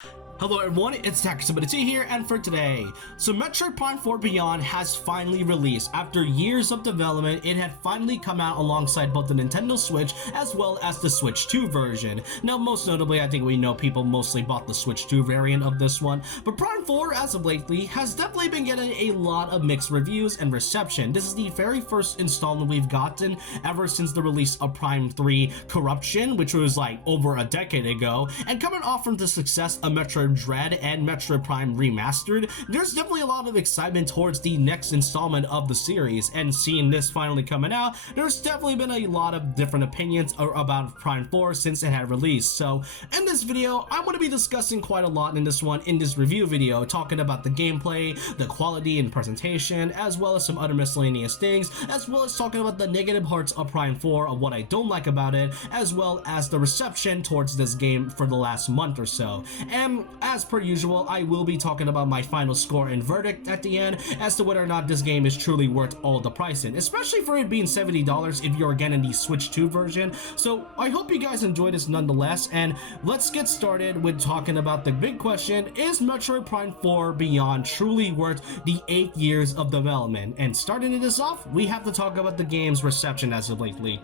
Hello everyone, it's Taxability here, and for today, so Metroid Prime 4 Beyond has finally released. After years of development, it had finally come out alongside both the Nintendo Switch as well as the Switch 2 version. Now most notably, I think we know people mostly bought the Switch 2 variant of this one, but Prime 4 as of lately has definitely been getting a lot of mixed reviews and reception. This is the very first installment we've gotten ever since the release of Prime 3 Corruption, which was like over a decade ago, and coming off from the success of Metroid Dread and Metroid Prime Remastered, there's definitely a lot of excitement towards the next installment of the series, and seeing this finally coming out, there's definitely been a lot of different opinions about Prime 4 since it had released. So in this video, I'm going to be discussing quite a lot in this review video, talking about the gameplay, the quality and presentation, as well as some other miscellaneous things, as well as talking about the negative parts of Prime 4, of what I don't like about it, as well as the reception towards this game for the last month or so. And as per usual, I will be talking about my final score and verdict at the end as to whether or not this game is truly worth all the pricing, especially for it being $70 if you're getting the Switch 2 version. So I hope you guys enjoy this nonetheless, and let's get started with talking about the big question: is Metroid Prime 4 Beyond truly worth the 8 years of development? And starting this off, we have to talk about the game's reception as of lately.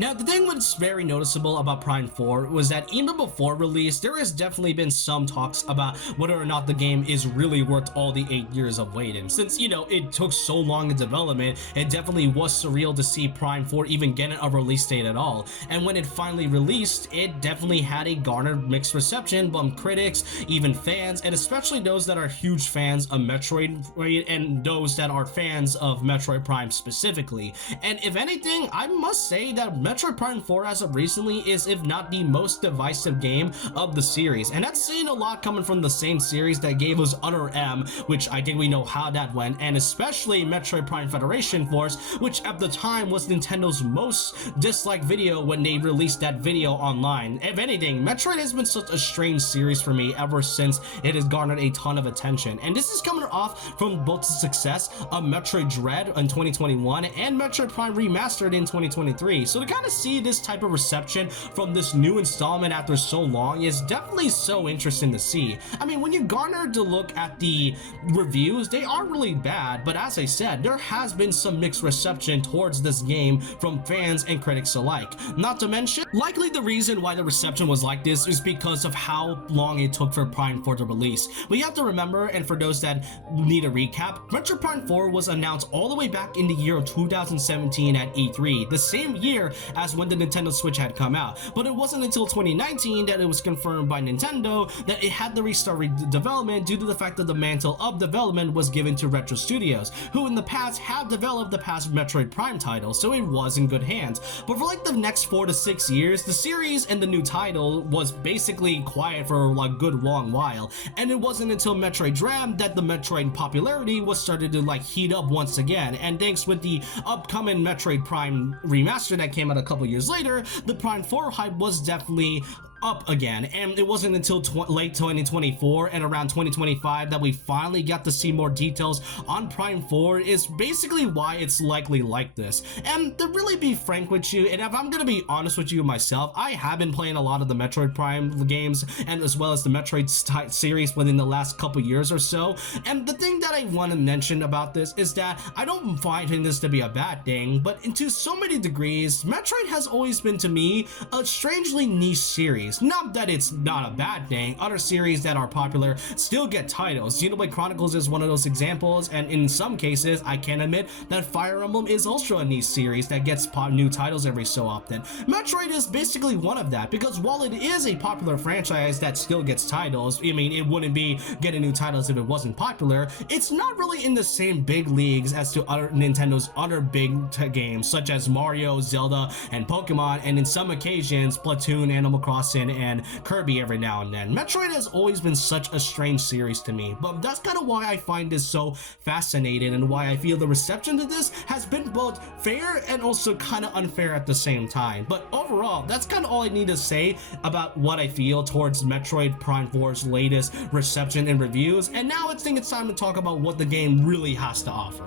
Now, the thing that's very noticeable about Prime 4 was that even before release, there has definitely been some talks about whether or not the game is really worth all the 8 years of waiting. Since, you know, it took so long in development, it definitely was surreal to see Prime 4 even getting a release date at all. And when it finally released, it definitely had a garnered mixed reception from critics, even fans, and especially those that are huge fans of Metroid and those that are fans of Metroid Prime specifically. And if anything, I must say that Metroid Prime 4 as of recently is, if not the most divisive game of the series, and that's saying a lot coming from the same series that gave us Other M, which I think we know how that went, and especially Metroid Prime Federation Force, which at the time was Nintendo's most disliked video when they released that video online. If anything, Metroid has been such a strange series for me ever since it has garnered a ton of attention, and this is coming off from both the success of Metroid Dread in 2021 and Metroid Prime Remastered in 2023. So to kind of see this type of reception from this new installment after so long is definitely so interesting to see. I mean, when you garner to look at the reviews, they are really bad, but as I said, there has been some mixed reception towards this game from fans and critics alike. Not to mention, likely the reason why the reception was like this is because of how long it took for Prime 4 to release. We have to remember, and for those that need a recap, Metroid Prime 4 was announced all the way back in the year of 2017 at E3, the same year as when the Nintendo Switch had come out, but it wasn't until 2019 that it was confirmed by Nintendo that it had to restart development due to the fact that the mantle of development was given to Retro Studios, who in the past have developed the past Metroid Prime titles, so it was in good hands. But for like the next 4 to 6 years, the series and the new title was basically quiet for a good long while, and it wasn't until Metroid Dread that the Metroid popularity was started to like heat up once again, and thanks with the upcoming Metroid Prime Remastered that came out a couple years later, the Prime 4 hype was definitely up again, and it wasn't until late 2024 and around 2025 that we finally got to see more details on Prime 4 is basically why it's likely like this. And to really be frank with you, and if I'm gonna be honest with you myself, I have been playing a lot of the Metroid Prime games and as well as the Metroid series within the last couple years or so, and the thing that I want to mention about this is that I don't find this to be a bad thing, but to so many degrees, Metroid has always been to me a strangely niche series. Not that it's not a bad thing, other series that are popular still get titles. Xenoblade Chronicles is one of those examples, and in some cases, I can admit that Fire Emblem is also a niche series that gets new titles every so often. Metroid is basically one of that, because while it is a popular franchise that still gets titles, I mean, it wouldn't be getting new titles if it wasn't popular, it's not really in the same big leagues as to other Nintendo's other big games, such as Mario, Zelda, and Pokemon, and in some occasions, Splatoon, Animal Crossing, and Kirby every now and then. Metroid has always been such a strange series to me, but that's kind of why I find this so fascinating and why I feel the reception to this has been both fair and also kind of unfair at the same time. But overall, that's kind of all I need to say about what I feel towards Metroid Prime 4's latest reception and reviews, and now I think it's time to talk about what the game really has to offer.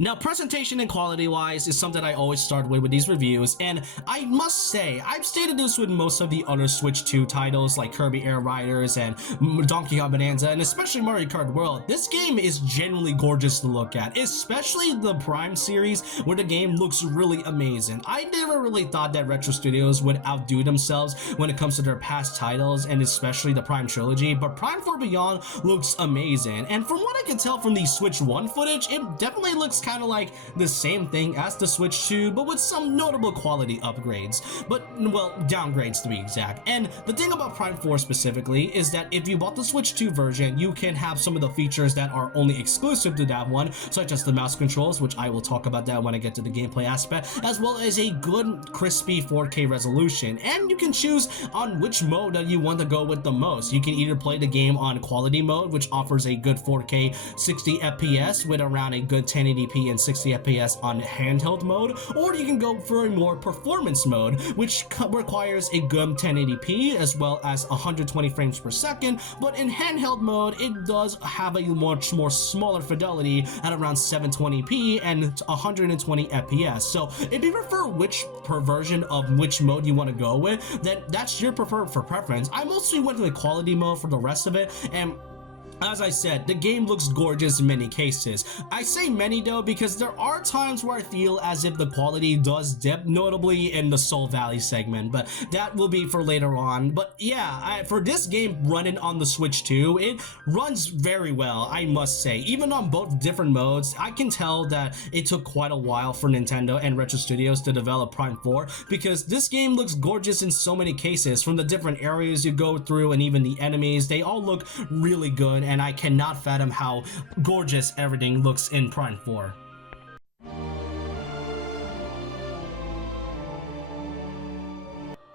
Now, presentation and quality wise is something I always start with these reviews, and I must say, I've stated this with most of the other Switch 2 titles like Kirby Air Riders and Donkey Kong Bonanza, and especially Mario Kart World. This game is genuinely gorgeous to look at, especially the Prime series where the game looks really amazing. I never really thought that Retro Studios would outdo themselves when it comes to their past titles, and especially the Prime trilogy, but Prime 4 Beyond looks amazing, and from what I can tell from the Switch 1 footage, it definitely looks kind of like the same thing as the Switch 2, but with some notable quality upgrades, but well, downgrades to be exact. And the thing about Prime 4 specifically is that if you bought the Switch 2 version, you can have some of the features that are only exclusive to that one, such as the mouse controls, which I will talk about that when I get to the gameplay aspect, as well as a good crispy 4K resolution. And you can choose on which mode that you want to go with the most. You can either play the game on quality mode, which offers a good 4K 60 FPS with around a good 1080p and 60 FPS on handheld mode, or you can go for a more performance mode, which requires a good 1080p as well as 120 frames per second, but in handheld mode it does have a much more smaller fidelity at around 720p and 120 FPS. So if you prefer which version of which mode you want to go with, then that's your preferred preference. I mostly went to the quality mode for the rest of it, and as I said, the game looks gorgeous in many cases. I say many though because there are times where I feel as if the quality does dip, notably in the Soul Valley segment, but that will be for later on. But yeah, for this game running on the Switch 2, it runs very well, I must say. Even on both different modes, I can tell that it took quite a while for Nintendo and Retro Studios to develop Prime 4, because this game looks gorgeous in so many cases. From the different areas you go through and even the enemies, they all look really good, and I cannot fathom how gorgeous everything looks in Prime 4.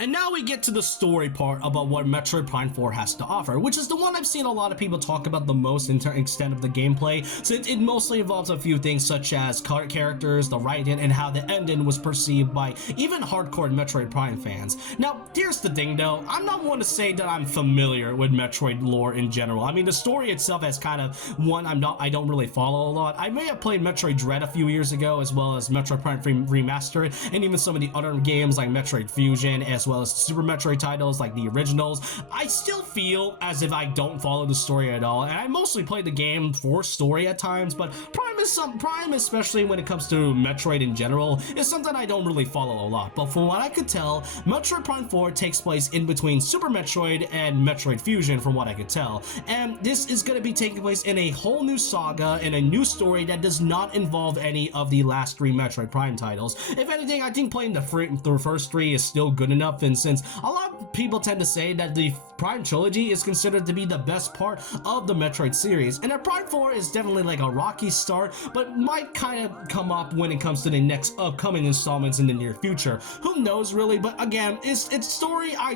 And now we get to the story part about what Metroid Prime 4 has to offer, which is the one I've seen a lot of people talk about the most in extent of the gameplay, since it mostly involves a few things such as characters, the writing, and how the ending was perceived by even hardcore Metroid Prime fans. Now, here's the thing though, I'm not one to say that I'm familiar with Metroid lore in general. I mean, the story itself has kind of one I don't really follow a lot. I may have played Metroid Dread a few years ago, as well as Metroid Prime Remastered, and even some of the other games like Metroid Fusion, as well as Super Metroid titles like the originals. I still feel as if I don't follow the story at all, and I mostly play the game for story at times, but Prime, especially when it comes to Metroid in general, is something I don't really follow a lot. But from what I could tell, Metroid Prime 4 takes place in between Super Metroid and Metroid Fusion, from what I could tell, and this is going to be taking place in a whole new saga and a new story that does not involve any of the last three Metroid Prime titles. If anything, I think playing the first three is still good enough, and since a lot of people tend to say that the Prime trilogy is considered to be the best part of the Metroid series, and Prime 4 is definitely like a rocky start, but might kind of come up when it comes to the next upcoming installments in the near future. Who knows really, but again, it's story I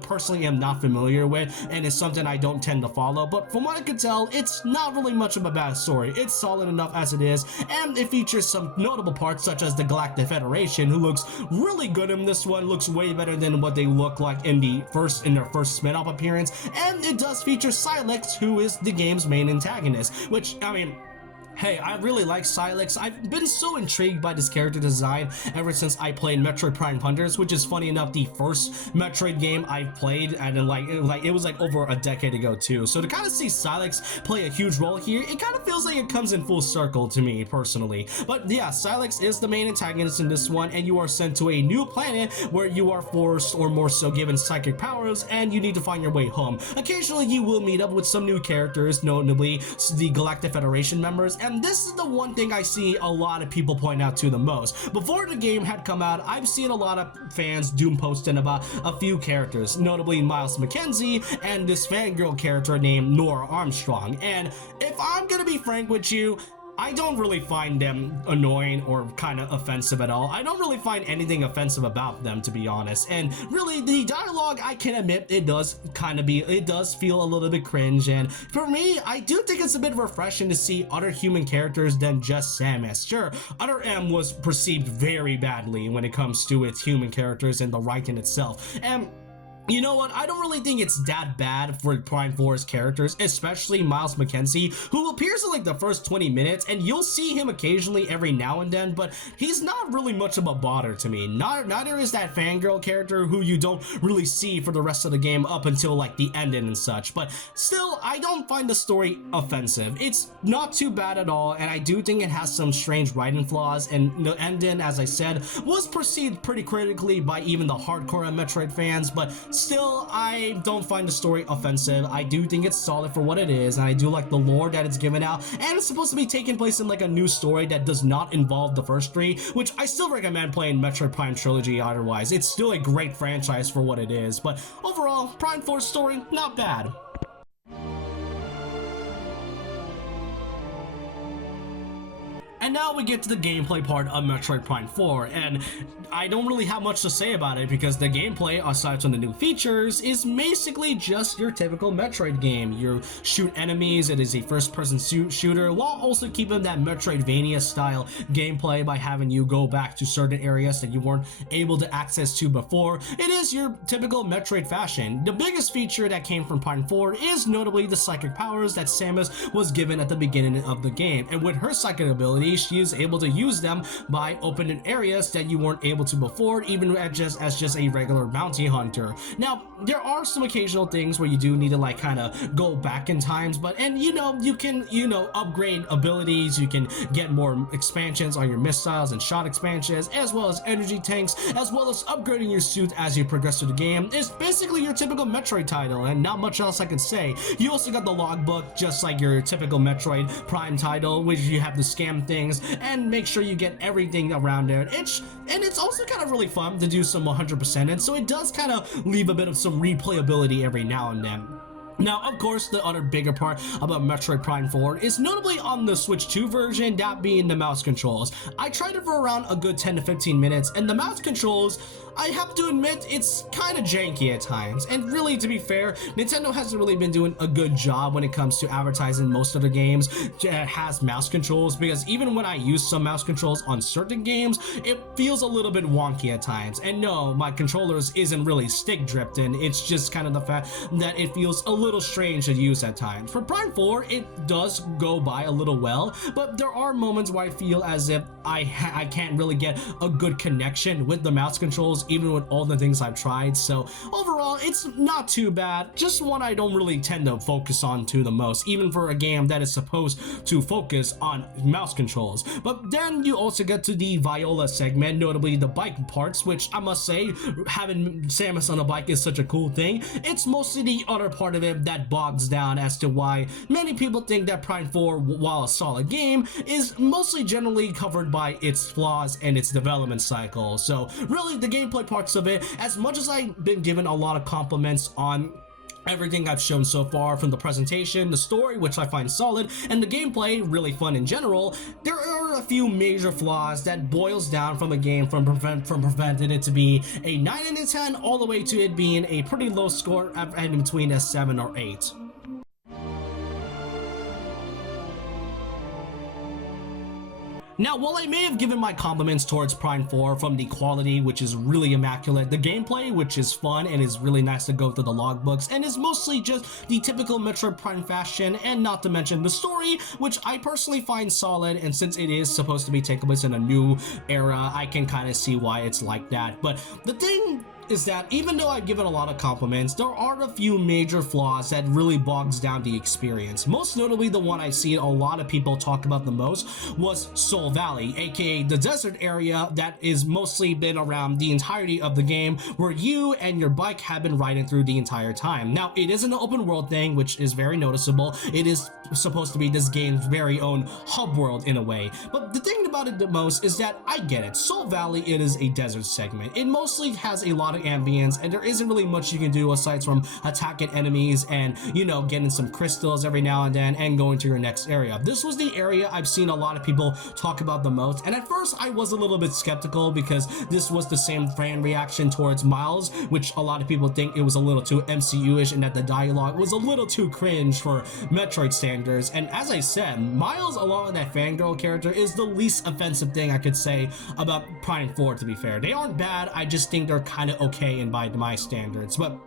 personally am not familiar with, and it's something I don't tend to follow, but from what I could tell, it's not really much of a bad story. It's solid enough as it is, and it features some notable parts such as the Galactic Federation, who looks really good in this one, looks way better than what they look like in their first spin-off appearance, and it does feature Silex, who is the game's main antagonist, which, I mean, hey, I really like Silex. I've been so intrigued by this character design ever since I played Metroid Prime Hunters, which is funny enough the first Metroid game I played, and it was like over a decade ago too. So to kind of see Silex play a huge role here, it kind of feels like it comes in full circle to me personally. But yeah, Silex is the main antagonist in this one, and you are sent to a new planet where you are forced, or more so given, psychic powers, and you need to find your way home. Occasionally you will meet up with some new characters, notably the Galactic Federation members, and this is the one thing I see a lot of people point out to the most. Before the game had come out, I've seen a lot of fans doom posting about a few characters, notably Miles McKenzie and this fangirl character named Nora Armstrong. And if I'm gonna be frank with you, I don't really find them annoying or kind of offensive at all. I don't really find anything offensive about them, to be honest. And really, the dialogue, I can admit, it does feel a little bit cringe. And for me, I do think it's a bit refreshing to see other human characters than just Samus. Sure, Other M was perceived very badly when it comes to its human characters and the writing itself. And You know what? I don't really think it's that bad for Prime 4's characters, especially Miles McKenzie, who appears in like the first 20 minutes, and you'll see him occasionally every now and then, but he's not really much of a bother to me. Neither is that fangirl character who you don't really see for the rest of the game up until like the ending and such, but still, I don't find the story offensive. It's not too bad at all, and I do think it has some strange writing flaws, and the ending, as I said, was perceived pretty critically by even the hardcore Metroid fans, but still, I don't find the story offensive. I do think it's solid for what it is, and I do like the lore that it's given out, and it's supposed to be taking place in like a new story that does not involve the first three, which I still recommend playing Metroid Prime Trilogy otherwise. It's still a great franchise for what it is, but overall, Prime 4's story, not bad. And now we get to the gameplay part of Metroid Prime 4, and I don't really have much to say about it because the gameplay, aside from the new features, is basically just your typical Metroid game. You shoot enemies, it is a first-person shooter, while also keeping that Metroidvania-style gameplay by having you go back to certain areas that you weren't able to access to before. It is your typical Metroid fashion. The biggest feature that came from Prime 4 is notably the psychic powers that Samus was given at the beginning of the game, and with her psychic ability, she is able to use them by opening areas that you weren't able to before, even as just a regular bounty hunter. Now, there are some occasional things where you do need to like kind of go back in times, and you can upgrade abilities, you can get more expansions on your missiles and shot expansions, as well as energy tanks, as well as upgrading your suit as you progress through the game. It's basically your typical Metroid title, and not much else I can say. You also got the logbook, just like your typical Metroid Prime title, which you have to scam things and make sure you get everything around there. It's also kind of really fun to do some 100%, and so it does kind of leave a bit of some replayability every now and then. Now, of course, the other bigger part about Metroid Prime 4 is notably on the Switch 2 version, that being the mouse controls. I tried it for around a good 10 to 15 minutes, and the mouse controls, I have to admit, it's kind of janky at times. And really, to be fair, Nintendo hasn't really been doing a good job when it comes to advertising most of the games that has mouse controls, because even when I use some mouse controls on certain games, it feels a little bit wonky at times. And no, my controllers isn't really stick drifting, it's just kind of the fact that it feels a little strange to use at times. For Prime 4, it does go by a little well, but there are moments where I feel as if I can't really get a good connection with the mouse controls, even with all the things I've tried. So overall, it's not too bad, just one I don't really tend to focus on to the most, even for a game that is supposed to focus on mouse controls. But then you also get to the Viola segment, notably the bike parts, which I must say, having Samus on a bike is such a cool thing. It's mostly the other part of it that bogs down as to why many people think that Prime 4, while a solid game, is mostly generally covered by its flaws and its development cycle. So really, the gameplay parts of it, as much as I've been given a lot of compliments on everything I've shown so far, from the presentation, the story, which I find solid, and the gameplay really fun in general, there are a few major flaws that boils down from a game from preventing it to be a 9 out of 10 all the way to it being a pretty low score in between a 7 or 8. Now, while I may have given my compliments towards Prime 4 from the quality, which is really immaculate, the gameplay, which is fun and is really nice to go through the logbooks, and is mostly just the typical Metroid Prime fashion, and not to mention the story, which I personally find solid, and since it is supposed to be taking place in a new era, I can kind of see why it's like that. But the thing is that even though I've given a lot of compliments, there are a few major flaws that really bogs down the experience. Most notably, the one I've seen a lot of people talk about the most was Soul Valley, aka the desert area that is mostly been around the entirety of the game, where you and your bike have been riding through the entire time. Now, it is an open world thing, which is very noticeable. It is supposed to be this game's very own hub world in a way. But the thing about it the most is that I get it. Soul Valley, it is a desert segment. It mostly has a lot of ambience, and there isn't really much you can do aside from attacking enemies and, getting some crystals every now and then and going to your next area. This was the area I've seen a lot of people talk about the most, and at first I was a little bit skeptical because this was the same fan reaction towards Miles, which a lot of people think it was a little too MCU-ish and that the dialogue was a little too cringe for Metroid standards. And as I said, Miles, along with that fangirl character, is the least offensive thing I could say about Prime 4, to be fair. They aren't bad, I just think they're kind of okay and by my standards. But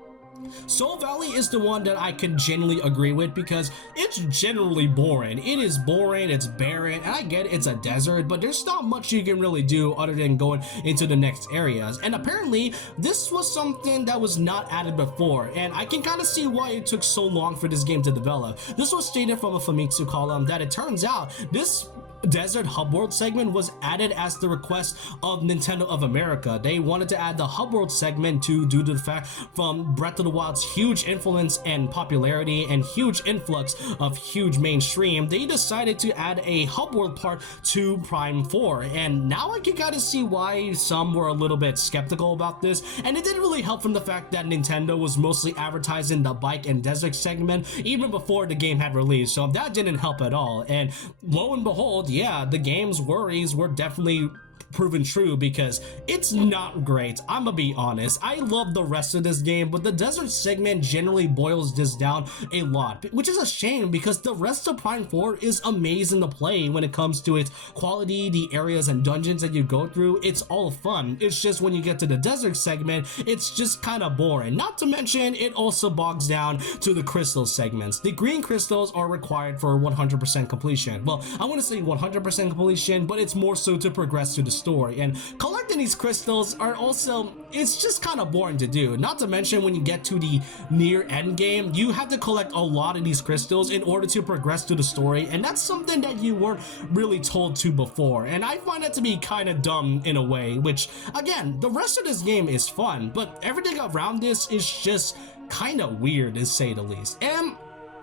Soul Valley is the one that I can genuinely agree with because it's generally boring. It is boring, it's barren, and I get it's a desert, but there's not much you can really do other than going into the next areas. And apparently, this was something that was not added before, and I can kind of see why it took so long for this game to develop. This was stated from a Famitsu column that it turns out this Desert Hub World segment was added as the request of Nintendo of America. They wanted to add the Hub World segment due to the fact from Breath of the Wild's huge influence and popularity and huge influx of huge mainstream. They decided to add a Hub World part to Prime 4, and now I can kind of see why some were a little bit skeptical about this, and it didn't really help from the fact that Nintendo was mostly advertising the bike and desert segment even before the game had released, so that didn't help at all. And lo and behold, yeah, the game's worries were definitely proven true because it's not great. I'm gonna be honest, I love the rest of this game, but the desert segment generally boils this down a lot, which is a shame because the rest of Prime 4 is amazing to play when it comes to its quality, the areas and dungeons that you go through. It's all fun. It's just when you get to the desert segment, it's just kind of boring. Not to mention, it also bogs down to the crystal segments. The green crystals are required for 100% completion. Well, I want to say 100% completion, but it's more so to progress to the story, and collecting these crystals are also, it's just kind of boring to do. Not to mention, when you get to the near end game, you have to collect a lot of these crystals in order to progress to the story, and that's something that you weren't really told to before, and I find that to be kind of dumb in a way, which again, the rest of this game is fun, but everything around this is just kind of weird to say the least. And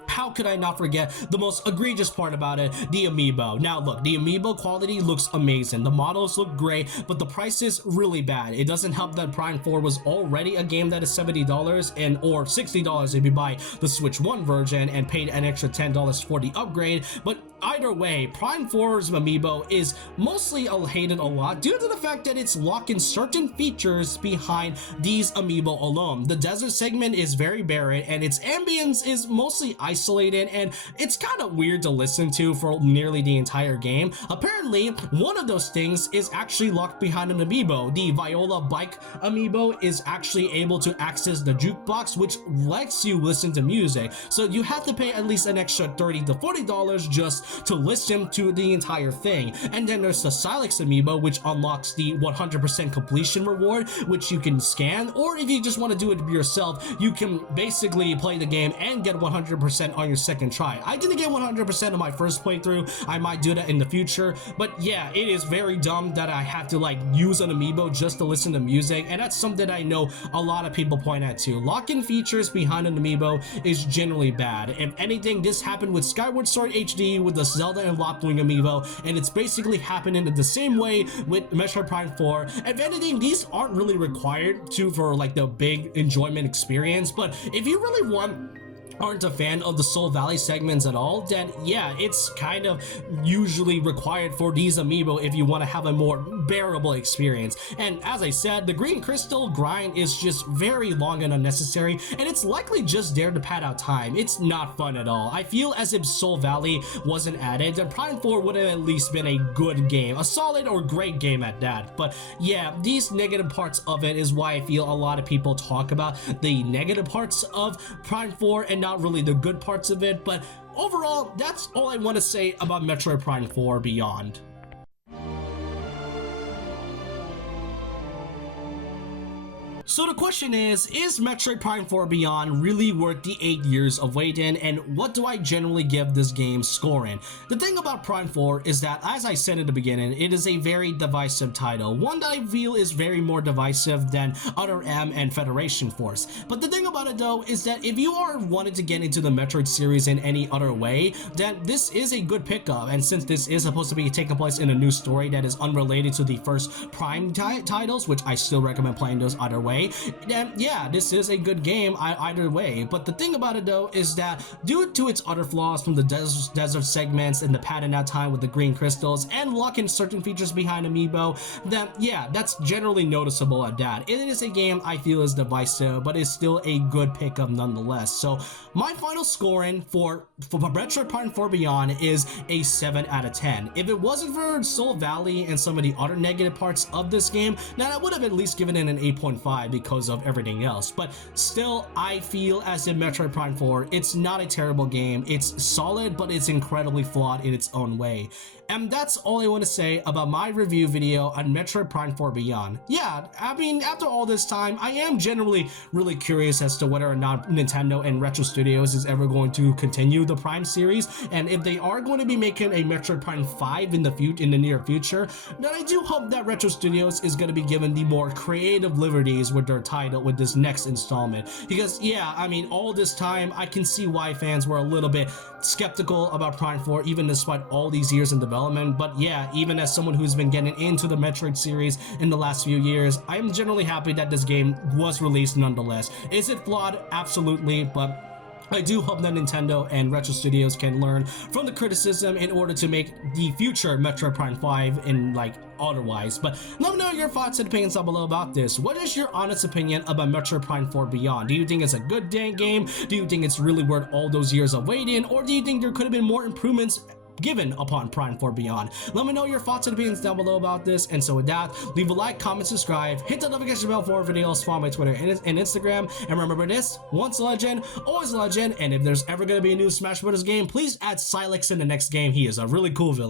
how could I not forget the most egregious part about it, the amiibo. Now look, the amiibo quality looks amazing, the models look great, but the price is really bad. It doesn't help that Prime 4 was already a game that is $70 and or $60 if you buy the Switch 1 version and paid an extra $10 for the upgrade, but either way, Prime 4's amiibo is mostly hated a lot due to the fact that it's locking certain features behind these amiibo alone. The desert segment is very barren and its ambience is mostly isolated, and it's kind of weird to listen to for nearly the entire game. Apparently, one of those things is actually locked behind an amiibo. The Viola bike amiibo is actually able to access the jukebox, which lets you listen to music, so you have to pay at least an extra $30 to $40 just to listen to the entire thing. And then there's the Silex amiibo, which unlocks the 100% completion reward, which you can scan, or if you just want to do it yourself, you can basically play the game and get 100% on your second try. I didn't get 100% on my first playthrough. I might do that in the future, but yeah, it is very dumb that I have to like use an amiibo just to listen to music, and that's something I know a lot of people point at too. Lock-in features behind an amiibo is generally bad. If anything, this happened with Skyward Sword HD, with the Zelda and Lockwing amiibo, and it's basically happening in the same way with Metroid Prime 4. If anything, these aren't really required to for like the big enjoyment experience, but if you really aren't a fan of the Soul Valley segments at all, then yeah, it's kind of usually required for these amiibo if you want to have a more bearable experience. And as I said, the green crystal grind is just very long and unnecessary, and it's likely just there to pad out time. It's not fun at all. I feel as if Soul Valley wasn't added, then Prime 4 would have at least been a good game, a solid or great game at that. But yeah, these negative parts of it is why I feel a lot of people talk about the negative parts of Prime 4 and not really the good parts of it. But overall, that's all I want to say about Metroid Prime 4 Beyond. So the question is Metroid Prime 4 Beyond really worth the 8 years of waiting, and what do I generally give this game scoring? The thing about Prime 4 is that, as I said at the beginning, it is a very divisive title, one that I feel is very more divisive than Other M and Federation Force. But the thing about it though is that if you are wanting to get into the Metroid series in any other way, then this is a good pickup, and since this is supposed to be taking place in a new story that is unrelated to the first Prime titles, which I still recommend playing those either way, then yeah, this is a good game either way. But the thing about it though is that due to its other flaws from the desert segments and the padding out time with the green crystals and locking certain features behind amiibo, then yeah, that's generally noticeable at that. It is a game I feel is divisive, but it's still a good pickup nonetheless. So my final scoring for Metroid Prime 4 Beyond is a 7 out of 10. If it wasn't for Soul Valley and some of the other negative parts of this game, then I would have at least given it an 8.5, Why? Because of everything else. But still, I feel as if Metroid Prime 4, it's not a terrible game. It's solid, but it's incredibly flawed in its own way. And that's all I want to say about my review video on Metroid Prime 4 Beyond. Yeah, I mean, after all this time, I am generally really curious as to whether or not Nintendo and Retro Studios is ever going to continue the Prime series, and if they are going to be making a Metroid Prime 5 in the near future, then I do hope that Retro Studios is going to be given the more creative liberties with their title with this next installment. Because yeah, I mean, all this time, I can see why fans were a little bit skeptical about Prime 4 even despite all these years in development. But yeah, even as someone who's been getting into the Metroid series in the last few years, I am generally happy that this game was released nonetheless. Is it flawed? Absolutely, but I do hope that Nintendo and Retro Studios can learn from the criticism in order to make the future Metroid Prime 5 in like otherwise. But let me know your thoughts and opinions down below about this. What is your honest opinion about Metroid Prime 4 Beyond? Do you think it's a good dang game? Do you think it's really worth all those years of waiting? Or do you think there could have been more improvements given upon Prime 4 Beyond? Let me know your thoughts and opinions down below about this. And so with that, leave a like, comment, subscribe, hit the notification bell for videos, follow my Twitter and Instagram. And remember this, once a legend, always a legend. And if there's ever going to be a new Smash Bros. Game, please add Silex in the next game. He is a really cool villain.